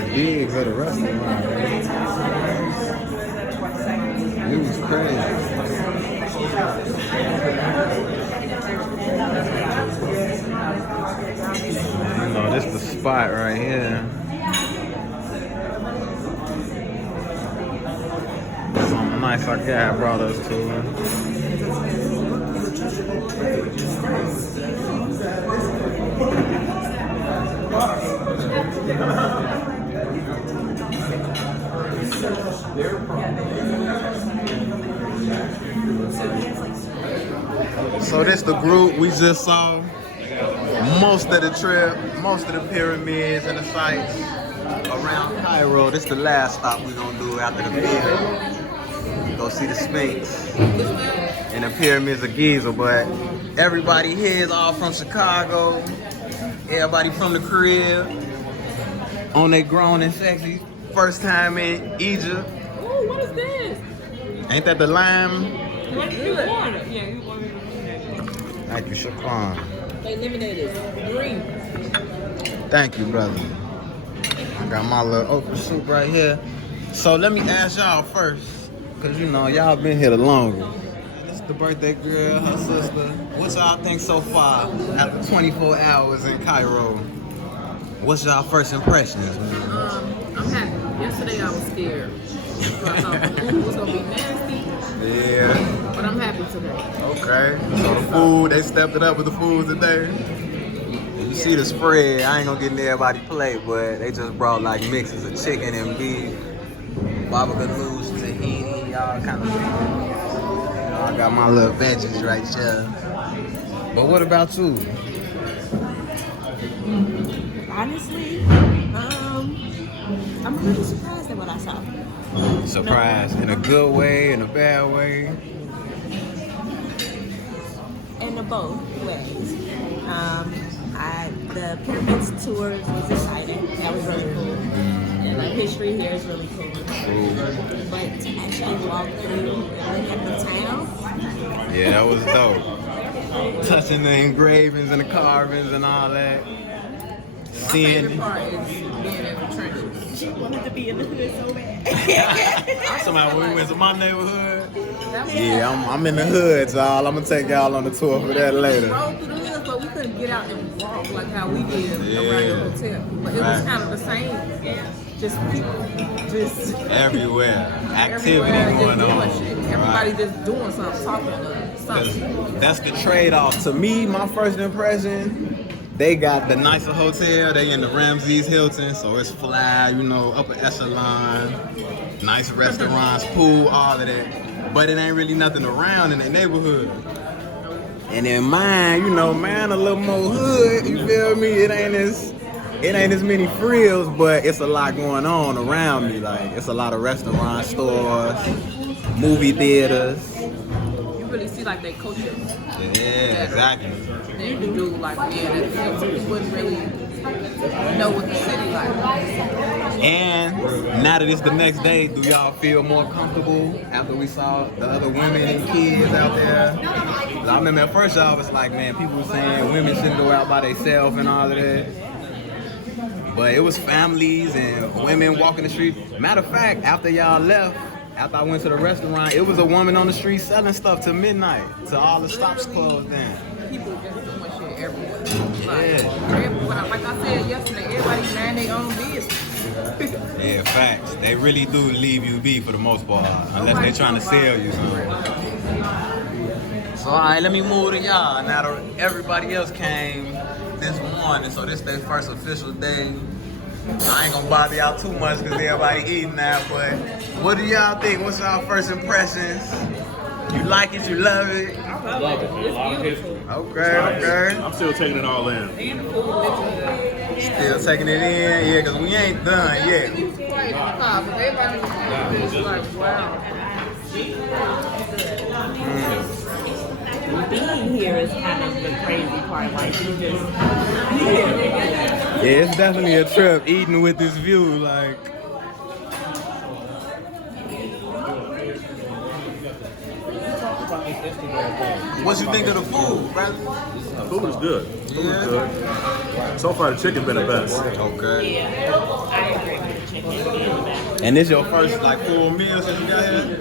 the digs of the restaurant. It was crazy. You know, this the spot right here. Something nice our guy brought us to. So this the group we just saw. Most of the trip, most of the pyramids and the sites around Cairo. This is the last stop we're gonna do after the meal. Go see the Sphinx and the pyramids of Giza. But everybody here is all from Chicago. Everybody from the crib. On their grown and sexy. First time in Egypt. Oh, what is this? Ain't that the lime? What is it? Yeah, you want me to. Thank you, Shaquan. They eliminated green. Thank you, brother. I got my little okra soup right here. So let me ask y'all first, cause you know y'all been here the longest. This is the birthday girl, her sister. What y'all think so far after 24 hours in Cairo? What's y'all first impressions? I'm happy. Yesterday I was scared. I thought the food was gonna be nasty. Yeah. But I'm happy today. Okay. So the food, they stepped it up with the food today. You see the spread, I ain't gonna get in everybody's plate, but they just brought like mixes of chicken and beef, baba ganoush, tahini, all kind of things. You know, I got my little veggies right here. But what about you? Honestly, I'm really surprised at what I saw. Surprised in a good way, in a bad way? In both ways. The pyramids tours was exciting. That was really cool. And the history here is really cool. But to actually walk through and look at the town. Yeah, that was dope. Touching the engravings and the carvings and all that. My favorite part is being in the trenches. She wanted to be in the hood so bad. Somebody when we went to my neighborhood. Yeah, I'm in the hood, y'all. I'm gonna take y'all on the tour for that later. We rode through the hills, but we couldn't get out and walk like how we did around the hotel. But it was kind of the same. Just people, just everywhere. Activity everywhere, going on. Shit. Everybody just doing something, talking about something. That's the trade-off. To me, my first impression. They got the nicer hotel. They in the Ramses Hilton, so it's fly, you know, upper echelon, nice restaurants, pool, all of that. But it ain't really nothing around in the neighborhood. And in mine, you know, mine a little more hood. You feel me? It ain't as many frills, but it's a lot going on around me. Like it's a lot of restaurants, stores, movie theaters. You really see like their culture. Yeah, exactly. Then you do like you wouldn't really know what the city like. And now that it's the next day, do y'all feel more comfortable after we saw the other women and kids out there? I remember at first y'all was like, man, people were saying women shouldn't go out by themselves and all of that. But it was families and women walking the street. Matter of fact, after y'all left, after I went to the restaurant, it was a woman on the street selling stuff till midnight, till all the stops closed down. People just doing shit everywhere. Yeah. Like I said yesterday, everybody mind their own business. Yeah, facts. They really do leave you be for the most part, unless they're trying to sell you something. So, all right, let me move to y'all. Now that everybody else came this morning, so this their first official day. I ain't gonna bother y'all too much because everybody eating now, but what do y'all think? What's y'all first impressions? You like it? You love it? I love it. A lot of history. Okay. I'm still taking it all in. Still taking it in? Yeah, because we ain't done yet. Being here is kind of the crazy part. Like you just Yeah, it's definitely a trip eating with this view, like. What you think of the food, brother? Food is good. Food is good. So far, the chicken been the best. Okay. Yeah, I agree with the chicken being the best. And this your first like full meal since you got here?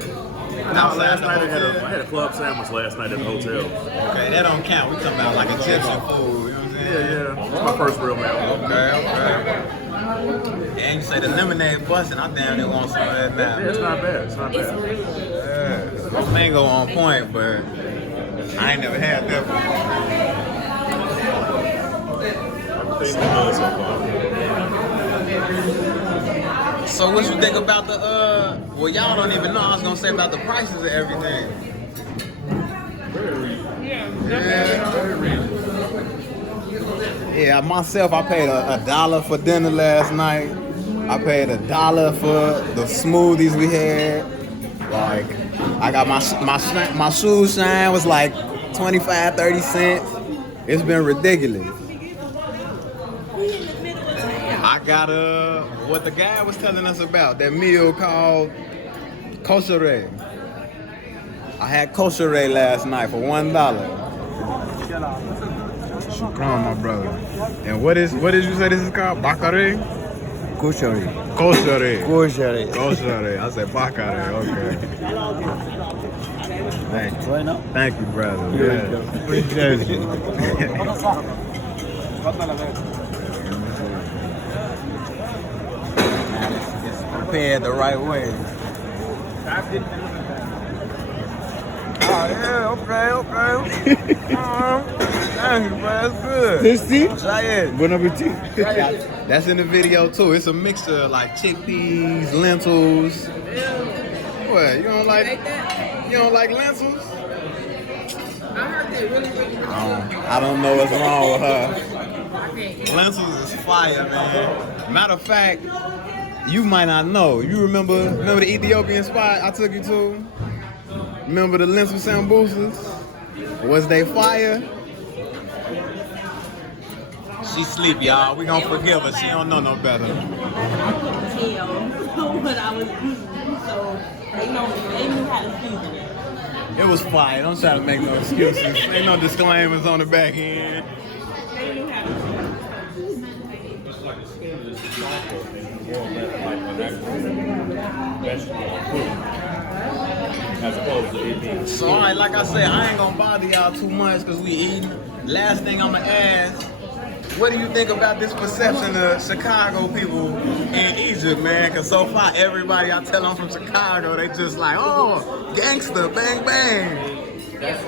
Now, last night I had a club sandwich last night at the hotel. Okay, that don't count. We talking about like Egyptian food. You know what I'm saying? Yeah. It's my first real meal. Okay. And you say the lemonade busting. I damn near want some of that now. Yeah, it's not bad. It's not It's bad. really good. Yeah. Mango on point, but I ain't never had that before. Everything's been good so far. So what you think about the well y'all don't even know I was gonna say about the prices of everything. Yeah, myself I paid a $1 for dinner last night. I paid $1 for the smoothies we had. Like I got my shoe shine was like 25, 30 cents. It's been ridiculous. I got what the guy was telling us about, that meal called kosher. I had kosher last night for $1. Shukran, my brother. And what did you say this is called? Bakare? Kosher. Kosher. Kosher. Kosher. I said bakare. Okay. Thank you, brother. Yeah. Appreciate it. It's prepared the right way. Oh yeah, okay. Thank you, bro. That's good. Tasty? Zayed. Bon appetit. That's in the video too. It's a mixture of like chickpeas, lentils. What? You don't like lentils? I heard they really good. I don't know what's wrong with her. Lentils is fire, man. Matter of fact, you might not know. You remember the Ethiopian spot I took you to? Remember the lentil sambusas? Was they fire? She sleep, y'all. We gonna forgive her. She don't know no better. I couldn't tell what I was eating, so they knew how to season it. It was fire. Don't try to make no excuses. Ain't no disclaimers on the back end. They knew how to season it. It's like a skin is charcoal thing, more or less like an actual vegetable food, as opposed to it being. So, alright, like I said, I ain't gonna bother y'all too much because we eating. Last thing I'ma ask, what do you think about this perception of Chicago people in Egypt, man? Because so far, everybody I tell them from Chicago, they just like, oh, gangster, bang, bang. That's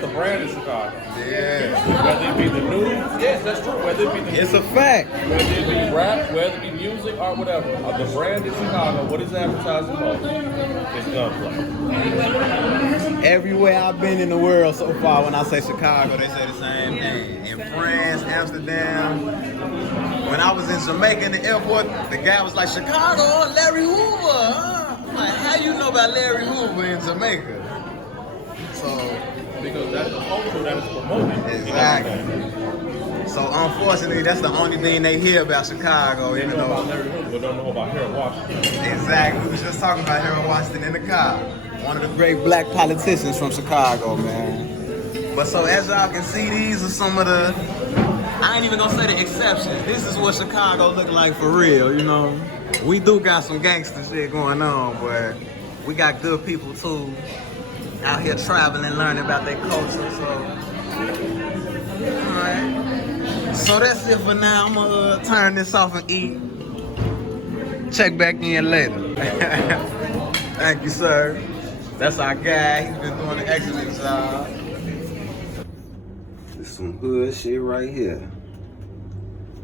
the brand of Chicago. Yeah, Whether it be the news, yes, that's true. Whether it be the it's a fact. whether it be rap, whether it be music or whatever, the brand of Chicago, what is advertising most? It's gunplay. Everywhere I've been in the world so far, when I say Chicago, they say the same thing. In France, Amsterdam. When I was in Jamaica in the airport, the guy was like, Chicago, Larry Hoover, huh? I'm like, how you know about Larry Hoover in Jamaica? So, Because that's the culture that is promoted. exactly. So unfortunately, that's the only thing they hear about Chicago, They you know about know. Larry Hoover, but don't know about Harold Washington. Exactly. We was just talking about Harold Washington in the car. One of the great black politicians from Chicago, man. But so as y'all can see, these are some of the, I ain't even gonna say the exceptions. This is what Chicago look like for real, you know. We do got some gangster shit going on, but we got good people too. Out here traveling, learning about their culture, so. Alright. So that's it for now. I'm gonna turn this off and eat. Check back in later. Thank you, sir. That's our guy. He's been doing an excellent job. This is some hood shit right here.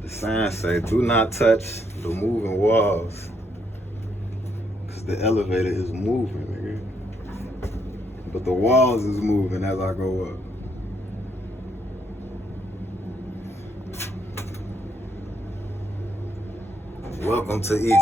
The sign say, do not touch the moving walls. Cause the elevator is moving, nigga. But the walls is moving as I go up. Welcome to Egypt.